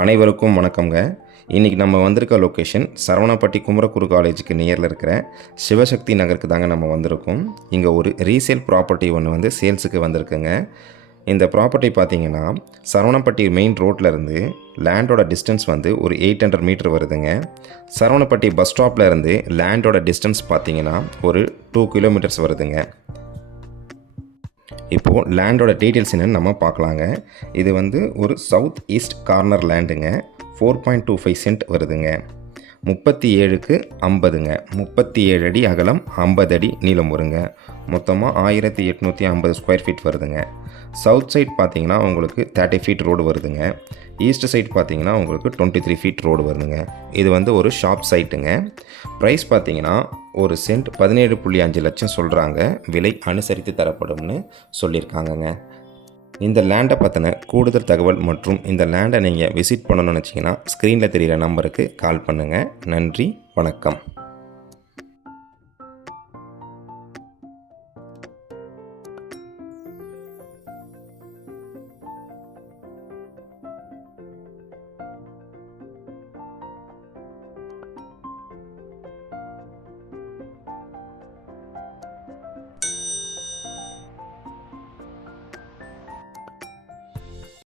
அனைவருக்கும் வணக்கங்க. இன்றைக்கி நம்ம வந்திருக்க லொக்கேஷன் சரவணப்பட்டி குமரகுரு காலேஜுக்கு நியரில் இருக்கிற சிவசக்தி நகருக்கு தாங்க நம்ம வந்திருக்கோம். இங்கே ஒரு ரீசேல் ப்ராப்பர்ட்டி ஒன்று வந்து சேல்ஸுக்கு வந்திருக்குங்க. இந்த ப்ராப்பர்ட்டி பார்த்திங்கன்னா சரவணப்பட்டி மெயின் ரோட்லேருந்து லேண்டோட டிஸ்டன்ஸ் வந்து ஒரு 800 மீட்டர் வருதுங்க. சரவணப்பட்டி பஸ் ஸ்டாப்பில் இருந்து லேண்டோட டிஸ்டன்ஸ் பார்த்திங்கன்னா ஒரு 2 கிலோமீட்டர்ஸ் வருதுங்க. இப்போது லேண்டோட டீட்டெயில்ஸ் என்னென்னு நம்ம பார்க்கலாங்க. இது வந்து ஒரு சவுத் ஈஸ்ட் கார்னர் லேண்டுங்க. 4.25 சென்ட் வருதுங்க. 37க்கு 50ங்க. 37 அடி அகலம், 50 அடி நீளம் வருங்க. மொத்தமாக 1850 ஸ்கொயர் ஃபீட் வருதுங்க. சவுத் சைட் பார்த்தீங்கன்னா உங்களுக்கு 30 ஃபீட் ரோடு வருதுங்க. ஈஸ்ட் சைட் பார்த்தீங்கன்னா உங்களுக்கு 23 ஃபீட் ரோடு வருதுங்க. இது வந்து ஒரு ஷாப் சைட்டுங்க. ப்ரைஸ் பார்த்தீங்கன்னா ஒரு சென்ட் 17.5 லட்சம் சொல்கிறாங்க. விலை அனுசரித்து தரப்படும்னு சொல்லியிருக்காங்கங்க. இந்த லேண்டை பற்றின கூடுதல் தகவல் மற்றும் இந்த லேண்டை நீங்கள் விசிட் பண்ணணும்னு நினச்சிங்கன்னா ஸ்க்ரீனில் தெரிகிற நம்பருக்கு கால் பண்ணுங்கள். நன்றி, வணக்கம்.